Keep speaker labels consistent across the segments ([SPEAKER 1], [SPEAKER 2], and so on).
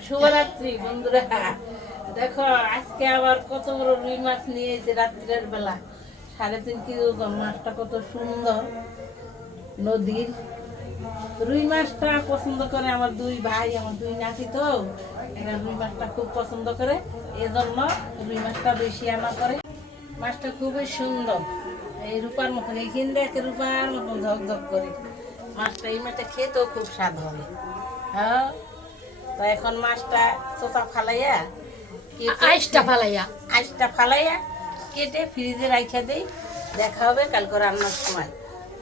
[SPEAKER 1] শুভরাত্রি, বন্ধুরা। দেখো, আজকে আবার কত বড় রুই মাছ নিয়ে এসে রাত্রের বেলা। সাড়ে তিন কিলো মাছটা কত সুন্দর। নদীর। রুই মাছটা পছন্দ করে আমার দুই ভাই, আমার দুই নাতি তো। এরা রুই মাছটা খুব পছন্দ করে। এজন্য রুই মাছটা বেশি আনা করে। মাছটা খুবই সুন্দর। এই রূপার মতন এইখান দেখে রূপার মতন ঝকঝক করে। মাছটা এই মাছটা খেতেও খুব স্বাদ হবে। হ্যাঁ? তো এখন মাছটা চোতা ফালাইয়া
[SPEAKER 2] আইসটা ফালাইয়া।
[SPEAKER 1] আইসটা ফালাইয়া কেটে ফ্রিজে রাখা দেই। দেখা হবে কালকে রান্নার সময়।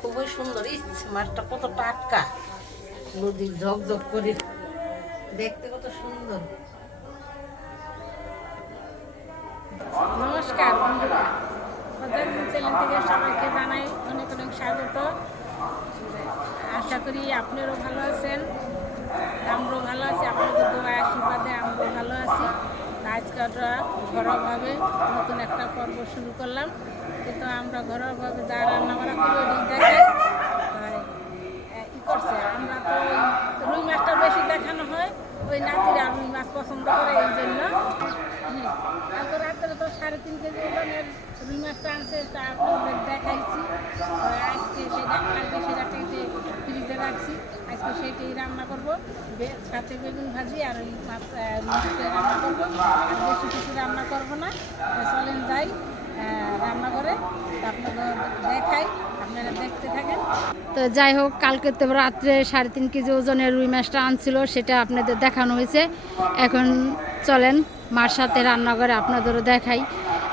[SPEAKER 1] খুবই সুন্দর। ইস মাছটা কত টাটকা নদীর ঝকঝক করে। দেখতে কত সুন্দর। নমস্কার বন্ধুরা। চ্যানেল থেকে সবাইকে জানাই অনেক অনেক স্বাগত। আশা করি আপনারাও ভালো আছেন। আমরাও ভালো আছি, আপনাদের দোয়া আশীর্বাদে আমরা ভালো আছি। কাজ আমরা ঘরোয়াভাবে নতুন একটা পর্ব শুরু করলাম। কিন্তু আমরা ঘরোয়াভাবে যা রান্না বান্না করি তাই ই করছে। আমরা তো রুই মাছটা বেশি দেখানো হয়। ওই নাতিরা রুই মাছ পছন্দ করে, এই জন্য সাড়ে তিন কেজি ওজনের রুই মাছটা আনছে, তা আপনাদের দেখাইছি। আজকে সেটা কালকে সেটা কেটে ফ্রিজে রাখছি, আজকে সেটাই রান্না করব। সাথে বেগুন ভাজি আর ওই মাছ রান্না করব। আর বেশি কিছু রান্না করব না। চলেন যাই রান্না করে আপনাদের দেখাই, আপনারা দেখতে থাকেন।
[SPEAKER 2] তো যাই হোক, কালকে তো রাত্রে সাড়ে তিন কেজি ওজনের রুই মাছটা আনছিল, সেটা আপনাদের দেখানো হয়েছে। এখন চলেন মার সাথে রান্নাঘরে আপনাদেরও দেখাই।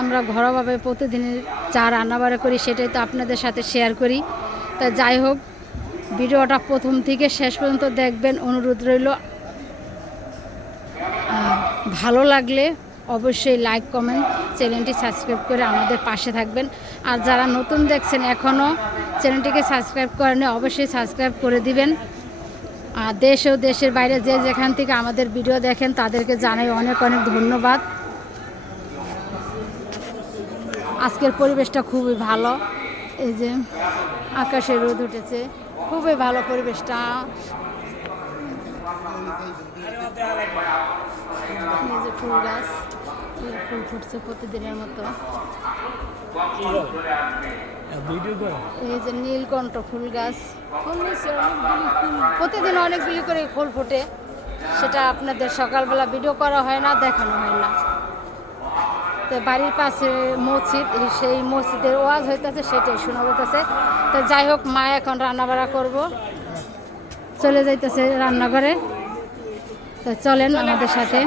[SPEAKER 2] আমরা ঘরোয়াভাবে প্রতিদিনের যা রান্নাবাড়া করি সেটাই তো আপনাদের সাথে শেয়ার করি। তা যাই হোক, ভিডিওটা প্রথম থেকে শেষ পর্যন্ত দেখবেন, অনুরোধ রইল। ভালো লাগলে অবশ্যই লাইক কমেন্ট চ্যানেলটি সাবস্ক্রাইব করে আমাদের পাশে থাকবেন। আর যারা নতুন দেখছেন এখনও চ্যানেলটিকে সাবস্ক্রাইব করেনি অবশ্যই সাবস্ক্রাইব করে দিবেন। আর দেশ ও দেশের বাইরে যে যেখান থেকে আমাদের ভিডিও দেখেন, তাদেরকে জানাই অনেক অনেক ধন্যবাদ। আজকের পরিবেশটা খুবই ভালো। এই যে আকাশে রোদ উঠেছে, খুবই ভালো পরিবেশটা। ফুল গাছ, ফুল ফুটছে প্রতিদিনের মতো। এই যে নীলকণ্ঠ ফুল গাছ। প্রতিদিন অনেকগুলি করে ফুল ফোটে। সেটা আপনাদের সকালবেলা ভিডিও করা হয় না দেখানো হয় না। তো বাড়ির পাশে মসজিদ সেই মসজিদের ওয়াজ হইতেছে সেটাই শোনা যাইতেছে। তো যাই হোক মা এখন রান্নাবাড়া করব। চলে যাইতেছে রান্নাঘরে। তো চলেন আমাদের সাথে।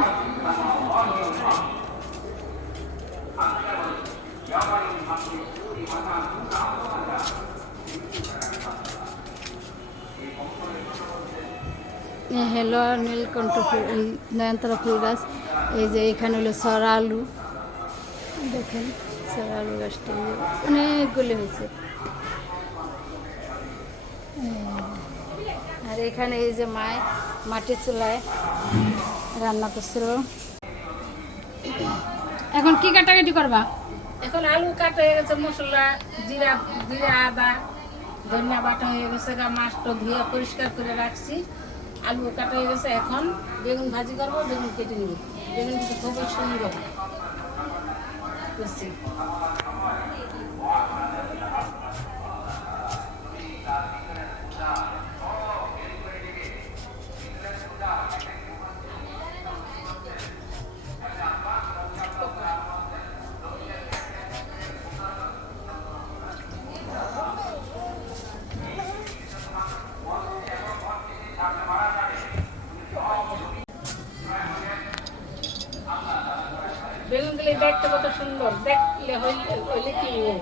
[SPEAKER 2] হলো নীলকণ্ঠ এই নয়নতারা ফুল গাছ এই যে এখানে হলো সরা আলু দেখেন সরা আলু গাছটা অনেকগুলি হয়েছে। আর এখানে এই যে মায় মাটির চুলায় রান্না করছিল। এখন কি কাটাকাটি করবা?
[SPEAKER 1] এখন আলু কাটা হয়ে গেছে, মশলা, জিরা জিরা, আদা, ধনিয়া বাটা হয়ে গেছে, গা মাছটা ধুয়ে পরিষ্কার করে রাখছি। আলু কাটা হয়ে গেছে এখন। বেগুন ভাজি করব, বেগুন কেটে নিব। বেগুন কিন্তু খুবই সুন্দর। করছি। বেগুনগুলি দেখতে কত সুন্দর। দেখলে হইলে কি ও?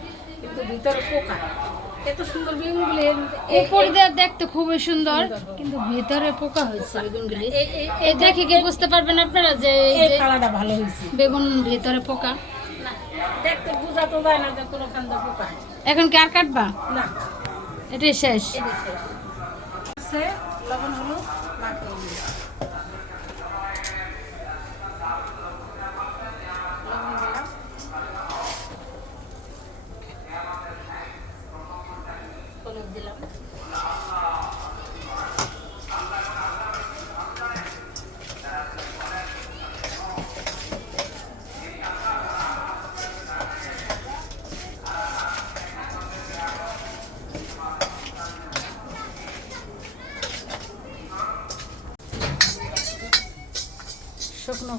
[SPEAKER 1] কিন্তু ভিতরে পোকা। এত সুন্দর বেগুনগুলি
[SPEAKER 2] উপর দিয়ে দেখতে খুবই সুন্দর কিন্তু ভিতরে পোকা হয়েছে। বেগুনগুলি এই দেখে কি বুঝতে পারবেন আপনারা যে এই
[SPEAKER 1] এই ভালো হয়েছে।
[SPEAKER 2] বেগুন ভিতরে পোকা?
[SPEAKER 1] দেখতে বোঝা তো যায় না যে কোনো খান্দা পোকা।
[SPEAKER 2] এখন কি আর কাটবা?
[SPEAKER 1] না।
[SPEAKER 2] এটাই শেষ।
[SPEAKER 1] এটাই শেষ। লবণ হলুদ মাখিয়ে নিই। লবণ দিলাম হলুদ দিলাম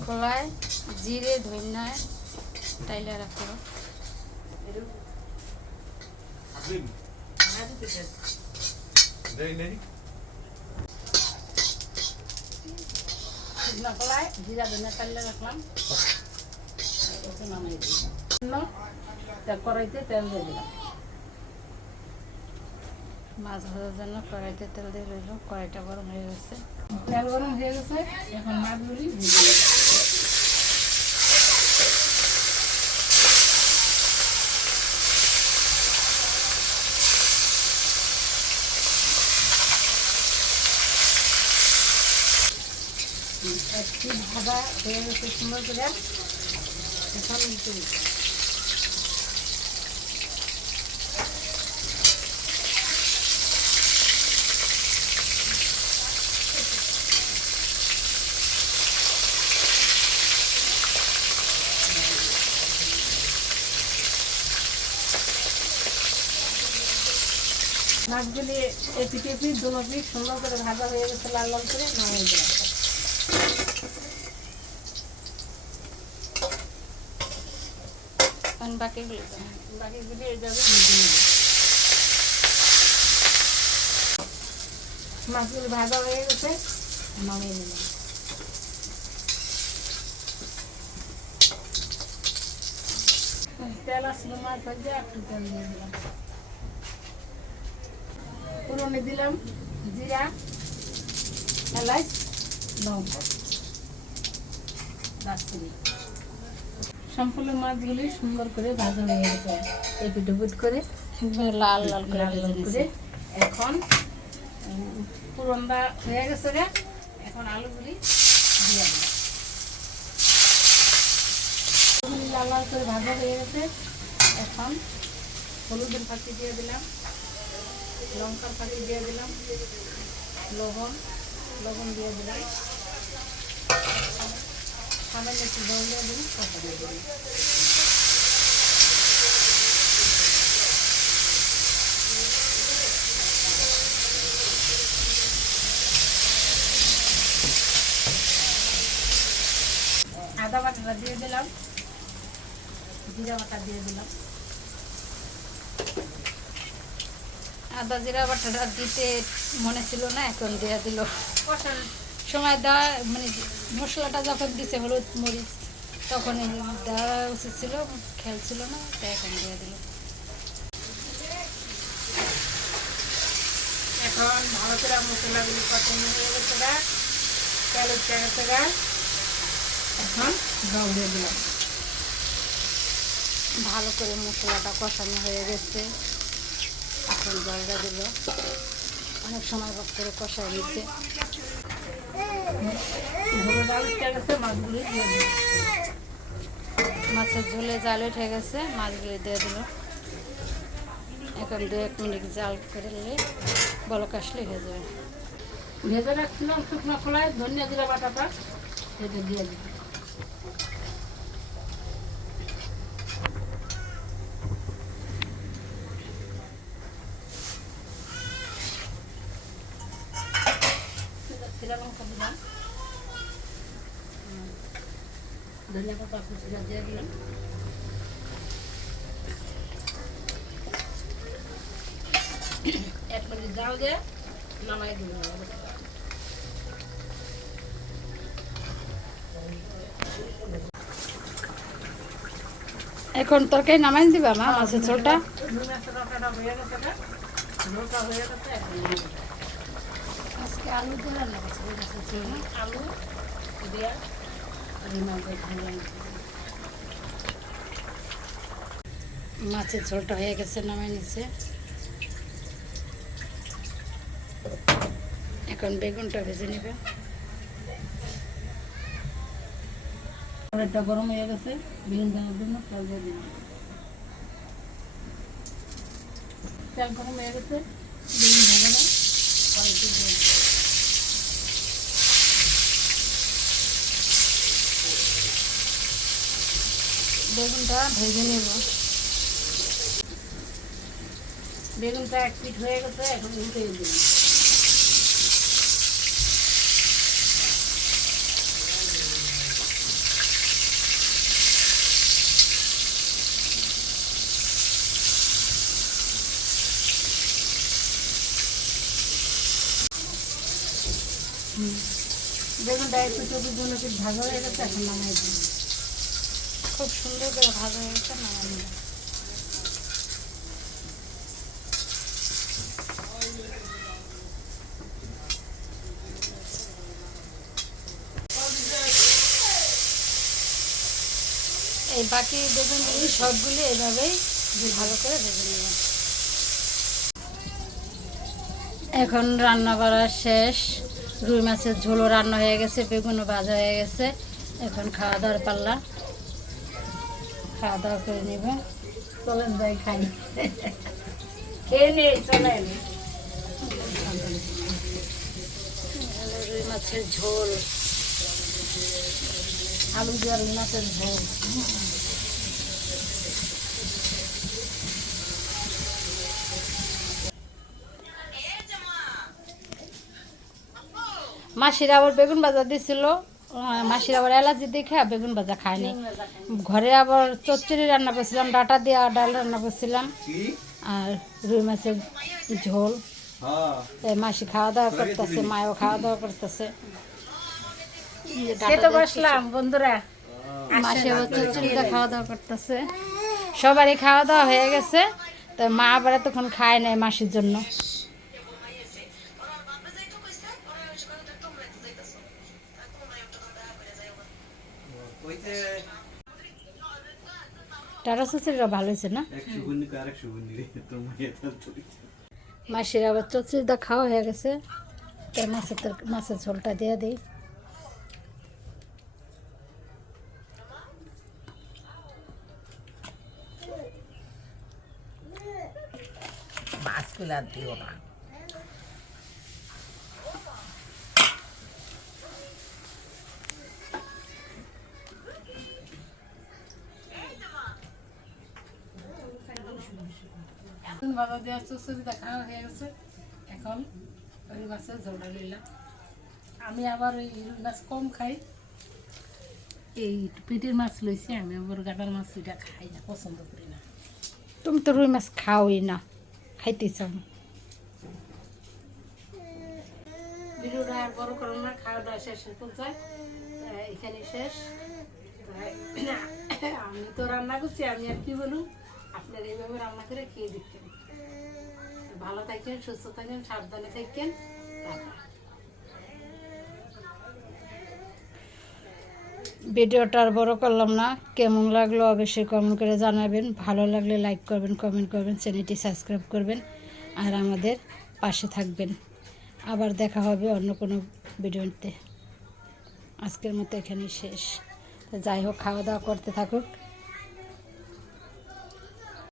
[SPEAKER 2] কলায় জিরে ধন্যায় টাইলে রাখো।
[SPEAKER 1] কলায় জিরা ধনে টাইলে রাখলাম। কড়াইতে তেল দিয়ে দিলাম।
[SPEAKER 2] মাছ ভাজার জন্য কড়াইতে তেল দিয়ে রইল। কড়াইটা গরম হয়ে গেছে।
[SPEAKER 1] তেল গরম এখন মাছগুলি ভেজে একটি ভাজা হয়ে গেছে সুন্দর করে। এখন মাছগুলি এপিট এপিট দুনো পিঠ সুন্দর করে ভাজা হয়ে গেছে লাল লাল করে নামিয়ে দিলাম।
[SPEAKER 2] বাকিগুলো
[SPEAKER 1] বাকিগুলি ভেজে মাছগুলি ভাজা হয়ে গেছে নামিয়ে নিলাম। তেল আসলো মাছ ভাজে একটু তেল দিয়ে দিলাম। পুরনে দিলাম জিরা এলাচ লঙ্কা দারচিনি সম্পূর্ণ মাছগুলি সুন্দর করে ভাজা হয়ে গেছে। এপিট উপিট করে
[SPEAKER 2] লাল লাল করে
[SPEAKER 1] লাল করে এখন পুরনটা হয়ে গেছে রে। এখন আলুগুলি দিয়ে দিলাম লাল লাল করে ভাজা হয়ে গেছে। এখন হলুদের ফাঁকি দিয়ে দিলাম। লঙ্কার ফাঁকি দিয়ে দিলাম, লবণ লবণ দিয়ে দিলাম। সামান্য একটু জল দিয়ে দিলাম কষা দিয়ে দিলাম। আদা বাটাটা দিয়ে দিলাম, জিরা বাটা দিয়ে দিলাম।
[SPEAKER 2] আদা জিরা বাটাটা দিতে মনে ছিল না এখন দেওয়া দিল। সময় দেওয়া মানে মশলাটা যখন দিছে হলুদ মরিচ তখন দেওয়া উচিত ছিল খেয়াল ছিল না তাই এখন দিয়ে দিল।
[SPEAKER 1] এখন ভালো করে মশলাগুলি কষানো হয়ে গেছে গা। তেল উঠে গেছে গা। এখন জল দিয়ে দিলাম।
[SPEAKER 2] ভালো করে মশলাটা কষানো হয়ে গেছে। এখন জলটা দিল। অনেক সময় ভক্ত করে
[SPEAKER 1] দিয়ে দিলাম
[SPEAKER 2] মাছের ঝোলে জাল উঠে গেছে, মাছগুলি দিয়ে দিল। এখন দু এক মিনিট জাল করলে বলক আসলে হয়ে যাবে
[SPEAKER 1] ভেজে রাখছিলাম শুকনো খোলায়, ধনিয়া জিরা বাটাটা, সেটা দিয়ে দিলাম। জিরা লঙ্কা দিলাম ধনিয়া পাতা কুচিটা দিয়ে দিলাম। এক মিনিট জাল দিয়ে নামাই দিলাম
[SPEAKER 2] এখন তরকারি নামাই দিবা মা মাছের ঝোলটা? আলু দিয়ে রান্না মাছের
[SPEAKER 1] আলু দিয়া
[SPEAKER 2] মাছের ঝোলটা হয়ে গেছে নামাই নিচ্ছে। এখন বেগুনটা ভেজে নেবে।
[SPEAKER 1] কড়াইটা গরম হয়ে গেছে বেগুন ভাঙার জন্য তেল দিয়ে দিলাম। তেল গরম হয়ে গেছে বেগুন ভাঙানো কড়াইতে দিয়ে
[SPEAKER 2] বেগুনটা ভেজে নেব।
[SPEAKER 1] বেগুনটা এক পিট হয়ে গেছে, এখন উঠে দেব বেগুনটা একটু চোখের জন্য ভাগ হয়ে গেছে, এখন নামাই দিই
[SPEAKER 2] খুব সুন্দর করে ভাজা হয়ে গেছে এই বাকি বেগুনগুলি সবগুলি এভাবেই ভালো করে ভেজে নেব। এখন রান্না করা শেষ। রুই মাছের ঝোলও রান্না হয়ে গেছে, বেগুনও ভাজা হয়ে গেছে। এখন খাওয়া দাওয়ার পাল্লা। খাওয়া দাওয়া করে নেব।
[SPEAKER 1] চলেন যাই খাই। খেয়ে নিয়ে চলেন।
[SPEAKER 2] রুই মাছের ঝোল।
[SPEAKER 1] আলু দিয়ে রুই মাছের ঝোল।
[SPEAKER 2] মাসির আবার বেগুন বাজার দিছিল। মাসির আবার অ্যালার্জি দেখে আর বেগুন ভাজা খায়নি। ঘরে আবার চচ্চড়ি রান্না করছিলাম ডাটা দিয়ে ডাল রান্না করছিলাম। আর রুই মাছের ঝোল। তাই মাসি খাওয়া দাওয়া করতেছে মায়ও খাওয়া দাওয়া করতেছে।
[SPEAKER 1] বসলাম বন্ধুরা।
[SPEAKER 2] মাসি আবার চচ্চড়িটা খাওয়া দাওয়া করতেছে। সবারই খাওয়া দাওয়া হয়ে গেছে। তো মা আবার এতক্ষণ খায় নাই মাসির জন্য। টাটা চচ্চড়িটা ভালো হয়েছে না? মাসির আবার চচ্চড়িটা খাওয়া হয়ে গেছে। তাই মাছের তর মাছের ঝোলটা দিয়ে দিই।
[SPEAKER 1] মাছগুলো দিও না। দেওয়ার চুচুরিটা খাওয়া হয়ে গেছে এখন রুই মাছের ঝোলটা নিলাম আমি আবার ওই রুই মাছ কম খাই। এই পিটের মাছ লইছি আমি আবার গাটার মাছ এটা খাই না পছন্দ করি না।
[SPEAKER 2] তুমি তো রুই মাছ খাওই না খাইতে চাও না।
[SPEAKER 1] ভিডিওটা আর বড় করো না খাওয়া দাওয়া শেষ পর্যায়ে এখানে শেষ। আমি তো রান্না করছি আমি আর কি বলুন আপনার এইভাবে রান্না করে খেয়ে দিচ্ছেন ভালো থাকেন, সুস্থ থাকেন, সাবধানে থাকেন।
[SPEAKER 2] ভিডিওটা আর বড় করলাম না। কেমন লাগল অবশ্যই কমেন্ট করে জানাবেন। ভালো লাগলে লাইক করবেন কমেন্ট করবেন, চ্যানেলটি সাবস্ক্রাইব করবেন আর আমাদের পাশে থাকবেন। আবার দেখা হবে অন্য কোনো ভিডিওতে। আজকের মতো এখানেই শেষ। যাই হোক, খাওয়া দাওয়া করতে থাকুক।